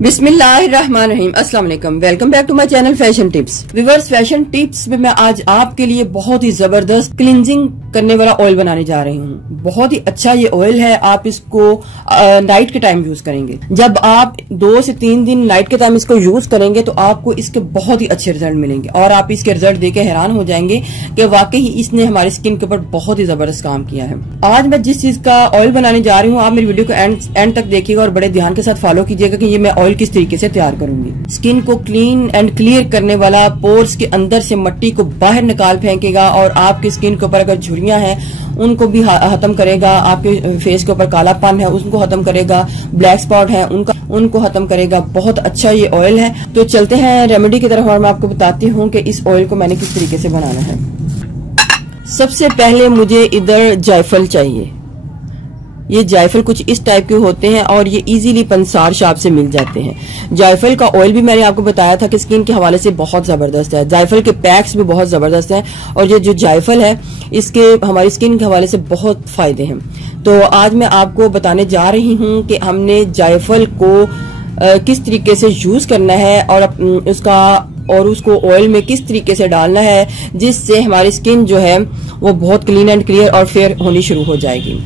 बिस्मिल्लाहिर्रहमानिर्रहीम, अस्सलाम वालेकुम। Welcome back to my channel fashion tips. Viewers, fashion tips में मैं आज आपके लिए बहुत ही जबरदस्त क्लींजिंग करने वाला ऑयल बनाने जा रही हूँ। बहुत ही अच्छा ये ऑयल है। आप इसको नाइट के टाइम यूज करेंगे। जब आप 2 से 3 दिन नाइट के टाइम इसको यूज करेंगे तो आपको इसके बहुत ही अच्छे रिजल्ट मिलेंगे और आप इसके रिजल्ट देके हैरान हो जाएंगे कि वाकई इसने हमारी स्किन के ऊपर बहुत ही जबरदस्त काम किया है। आज मैं जिस चीज का ऑयल बनाने जा रही हूँ, आप मेरी वीडियो को एंड तक देखिएगा और बड़े ध्यान के साथ फॉलो कीजिएगा कि ये मैं ऑयल किस तरीके से तैयार करूंगी। स्किन को क्लीन एंड क्लियर करने वाला, पोर्स के अंदर से मिट्टी को बाहर निकाल फेंकेगा और आपकी स्किन के ऊपर अगर झुर्रियां हैं उनको भी खत्म करेगा। आपके फेस के ऊपर कालापन है उसको खत्म करेगा, ब्लैक स्पॉट है उनको खत्म करेगा। बहुत अच्छा ये ऑयल है। तो चलते हैं रेमेडी की तरफ और मैं आपको बताती हूँ कि इस ऑयल को मैंने किस तरीके से बनाना है। सबसे पहले मुझे इधर जायफल चाहिए। ये जायफल कुछ इस टाइप के होते हैं और ये इजीली पंसार शॉप से मिल जाते हैं। जायफल का ऑयल भी मैंने आपको बताया था कि स्किन के हवाले से बहुत जबरदस्त है। जायफल के पैक्स भी बहुत जबरदस्त हैं और ये जो जायफल है इसके हमारी स्किन के हवाले से बहुत फायदे हैं। तो आज मैं आपको बताने जा रही हूँ कि हमने जायफल को किस तरीके से यूज करना है और उसको ऑयल में किस तरीके से डालना है जिससे हमारी स्किन जो है वो बहुत क्लीन एंड क्लियर और फेयर होनी शुरू हो जाएगी।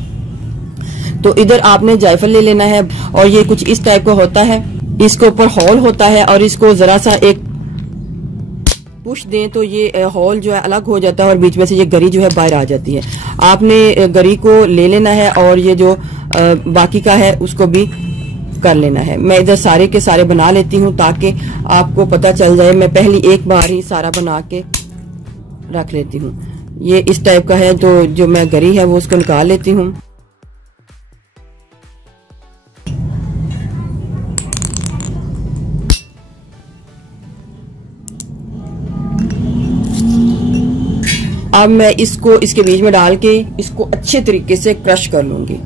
तो इधर आपने जायफल ले लेना है और ये कुछ इस टाइप का होता है। इसके ऊपर होल होता है और इसको जरा सा एक पुश दें तो ये होल जो है अलग हो जाता है और बीच में से ये गरी जो है बाहर आ जाती है। आपने गरी को ले लेना है और ये जो बाकी का है उसको भी कर लेना है। मैं इधर सारे के सारे बना लेती हूँ ताकि आपको पता चल जाए। मैं पहली एक बार ही सारा बना के रख लेती हूँ। ये इस टाइप का है तो जो मैं गरी है वो उसको निकाल लेती हूँ। अब मैं इसको इसके बीच में डाल के इसको अच्छे तरीके से क्रश कर लूंगी।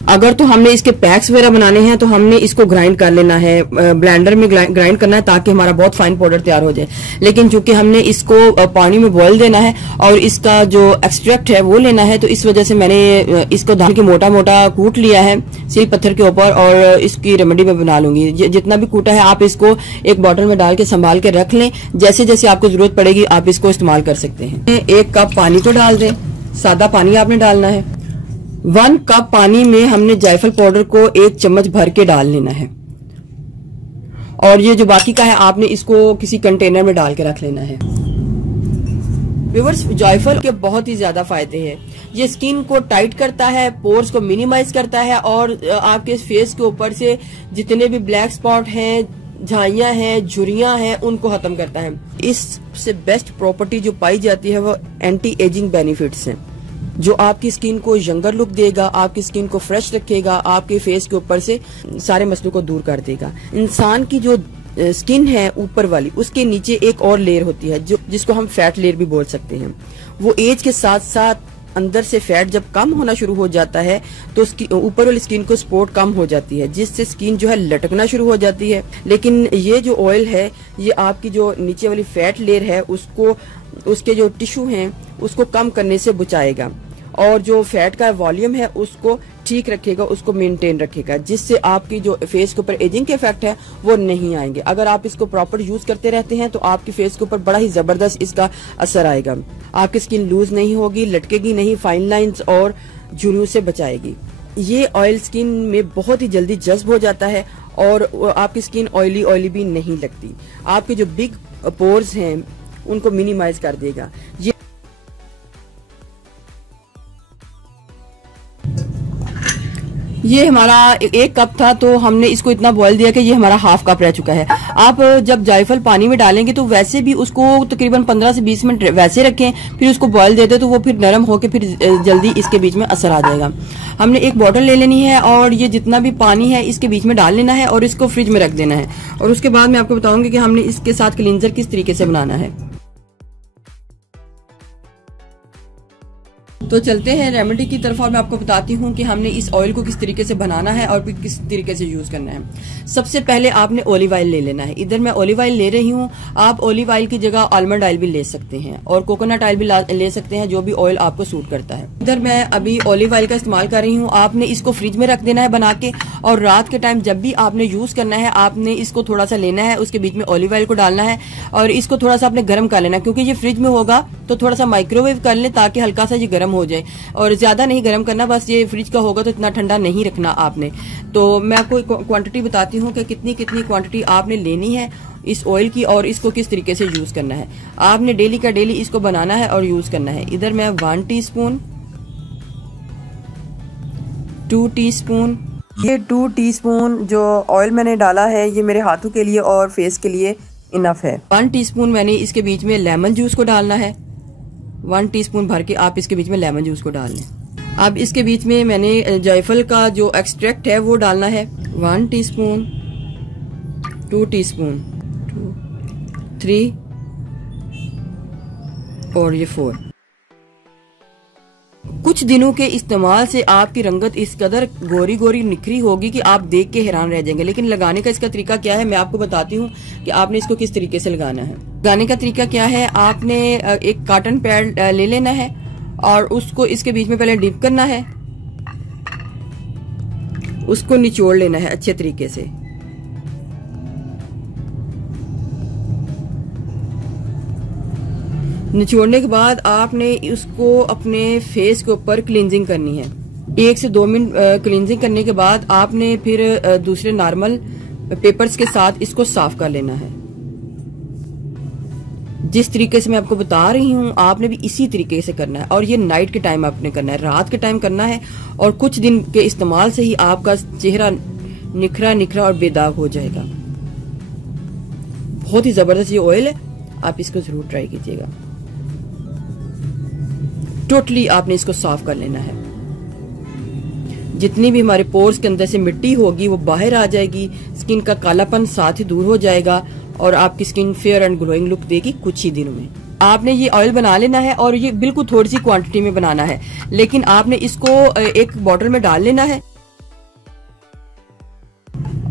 अगर तो हमने इसके पैक्स वगैरह बनाने हैं तो हमने इसको ग्राइंड कर लेना है, ब्लेंडर में ग्राइंड करना है ताकि हमारा बहुत फाइन पाउडर तैयार हो जाए। लेकिन चूंकि हमने इसको पानी में बॉईल देना है और इसका जो एक्सट्रैक्ट है वो लेना है तो इस वजह से मैंने इसको धान के मोटा मोटा कूट लिया है सील पत्थर के ऊपर और इसकी रेमेडी में बना लूंगी। जितना भी कूटा है आप इसको एक बॉटल में डाल के संभाल के रख लें। जैसे जैसे आपको जरूरत पड़ेगी आप इसको इस्तेमाल कर सकते हैं। 1 कप पानी तो डाल दें, सादा पानी आपने डालना है। 1 कप पानी में हमने जायफल पाउडर को 1 चम्मच भर के डाल लेना है और ये जो बाकी का है आपने इसको किसी कंटेनर में डाल के रख लेना है। व्यूअर्स, जायफल के बहुत ही ज्यादा फायदे हैं। ये स्किन को टाइट करता है, पोर्स को मिनिमाइज करता है और आपके फेस के ऊपर से जितने भी ब्लैक स्पॉट हैं, झाइयां हैं, झुर्रियां हैं उनको खत्म करता है। इससे बेस्ट प्रॉपर्टी जो पाई जाती है वो एंटी एजिंग बेनिफिट्स हैं जो आपकी स्किन को यंगर लुक देगा, आपकी स्किन को फ्रेश रखेगा, आपके फेस के ऊपर से सारे मसलों को दूर कर देगा। इंसान की जो स्किन है ऊपर वाली उसके नीचे एक और लेयर होती है जिसको हम फैट लेयर भी बोल सकते हैं। वो एज के साथ साथ अंदर से फैट जब कम होना शुरू हो जाता है तो ऊपर वाली स्किन को सपोर्ट कम हो जाती है जिससे स्किन जो है लटकना शुरू हो जाती है। लेकिन ये जो ऑयल है ये आपकी जो नीचे वाली फैट लेयर है उसके जो टिश्यू हैं उसको कम करने से बचाएगा और जो फैट का वॉल्यूम है उसको ठीक रखेगा, उसको मेंटेन रखेगा जिससे आपकी जो फेस के ऊपर एजिंग के इफेक्ट है वो नहीं आएंगे। अगर आप इसको प्रॉपर यूज करते रहते हैं तो आपकी फेस के ऊपर बड़ा ही जबरदस्त इसका असर आएगा। आपकी स्किन लूज नहीं होगी, लटकेगी नहीं, फाइन लाइंस और झुर्रियों से बचाएगी। ये ऑयल स्किन में बहुत ही जल्दी जज्ब हो जाता है और आपकी स्किन ऑयली भी नहीं लगती। आपके जो बिग पोर्स हैं उनको मिनिमाइज कर देगा। ये हमारा 1 कप था तो हमने इसको इतना बॉईल दिया कि ये हमारा ½ कप रह चुका है। आप जब जायफल पानी में डालेंगे तो वैसे भी उसको तकरीबन 15 से 20 मिनट वैसे रखें, फिर उसको बॉईल दे दे तो वो फिर नरम होके फिर जल्दी इसके बीच में असर आ जाएगा। हमने एक बोतल ले लेनी है और ये जितना भी पानी है इसके बीच में डाल लेना है और इसको फ्रिज में रख देना है। और उसके बाद मैं आपको बताऊंगी कि हमने इसके साथ क्लींजर किस तरीके से बनाना है। तो चलते हैं रेमेडी की तरफ और मैं आपको बताती हूँ कि हमने इस ऑयल को किस तरीके से बनाना है और किस तरीके से यूज करना है। सबसे पहले आपने ऑलिव ऑयल ले लेना है। इधर मैं ऑलिव ऑयल ले रही हूँ, आप ऑलिव ऑयल की जगह आलमंड ऑयल भी ले सकते हैं और कोकोनट ऑयल भी ले सकते हैं, जो भी ऑयल आपको सूट करता है। इधर मैं अभी ऑलिव ऑयल का इस्तेमाल कर रही हूँ। आपने इसको फ्रिज में रख देना है बना के, और रात के टाइम जब भी आपने यूज करना है आपने इसको थोड़ा सा लेना है, उसके बीच में ऑलिव ऑयल को डालना है और इसको थोड़ा सा आपने गर्म कर लेना है, क्योंकि ये फ्रिज में होगा तो थोड़ा सा माइक्रोवेव कर ले ताकि हल्का सा ये गर्म हो जाए, और ज्यादा नहीं गर्म करना, बस ये फ्रिज का होगा तो इतना ठंडा नहीं रखना आपने। तो मैं आपको क्वांटिटी बताती हूँ कि कितनी कितनी क्वांटिटी आपने लेनी है इस ऑयल की और इसको किस तरीके से यूज करना है। आपने डेली का डेली इसको बनाना है और यूज करना है। इधर मैं 1 टीस्पून, 2 टीस्पून, ये 2 टीस्पून जो ऑयल मैंने डाला है ये मेरे हाथों के लिए और फेस के लिए इनफ है। 1 टीस्पून मैंने इसके बीच में लेमन जूस को डालना है। 1 टीस्पून भर के आप इसके बीच में लेमन जूस को डाल लें। अब इसके बीच में मैंने जायफल का जो एक्सट्रैक्ट है वो डालना है। 1 टीस्पून, 2 टीस्पून, 3 और ये 4। कुछ दिनों के इस्तेमाल से आपकी रंगत इस कदर गोरी गोरी निखरी होगी कि आप देख के हैरान रह जाएंगे। लेकिन लगाने का इसका तरीका क्या है मैं आपको बताती हूँ कि आपने इसको किस तरीके से लगाना है। लगाने का तरीका क्या है, आपने एक कॉटन पैड ले लेना है और उसको इसके बीच में पहले डिप करना है, उसको निचोड़ लेना है अच्छे तरीके से। निचोड़ने के बाद आपने इसको अपने फेस के ऊपर क्लींजिंग करनी है। 1 से 2 मिनट क्लींजिंग करने के बाद आपने फिर दूसरे नॉर्मल पेपर्स के साथ इसको साफ कर लेना है। जिस तरीके से मैं आपको बता रही हूँ आपने भी इसी तरीके से करना है, और ये नाइट के टाइम आपने करना है, रात के टाइम करना है, और कुछ दिन के इस्तेमाल से ही आपका चेहरा निखरा निखरा और बेदाग हो जाएगा। बहुत ही जबरदस्त ये ऑयल है, आप इसको जरूर ट्राई कीजिएगा। टोटली आपने इसको साफ कर लेना है। जितनी भी हमारे पोर्स के अंदर से मिट्टी होगी वो बाहर आ जाएगी, स्किन का कालापन साथ ही दूर हो जाएगा और आपकी skin fair and glowing look देगी कुछ ही दिनों में। आपने ये ऑयल बना लेना है और ये बिल्कुल थोड़ी सी क्वांटिटी में बनाना है, लेकिन आपने इसको एक बॉटल में डाल लेना है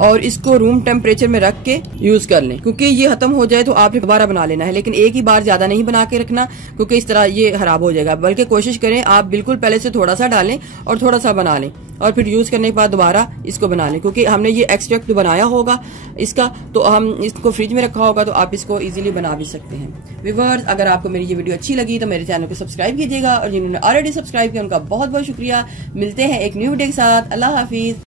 और इसको रूम टेम्परेचर में रख के यूज कर लें। क्योंकि ये खत्म हो जाए तो आपने दोबारा बना लेना है, लेकिन एक ही बार ज्यादा नहीं बना के रखना क्योंकि इस तरह ये खराब हो जाएगा। बल्कि कोशिश करें आप बिल्कुल पहले से थोड़ा सा डालें और थोड़ा सा बना लें और फिर यूज करने के बाद दोबारा इसको बना लें, क्योंकि हमने ये एक्सट्रैक्ट बनाया होगा इसका, तो हम इसको फ्रिज में रखा होगा तो आप इसको इजीली बना भी सकते हैं। व्यूअर्स, अगर आपको मेरी ये वीडियो अच्छी लगी तो मेरे चैनल को सब्सक्राइब कीजिएगा और जिन्होंने ऑलरेडी सब्सक्राइब किया उनका बहुत बहुत शुक्रिया। मिलते हैं एक न्यू वीडियो के साथ। अल्लाह हाफिज।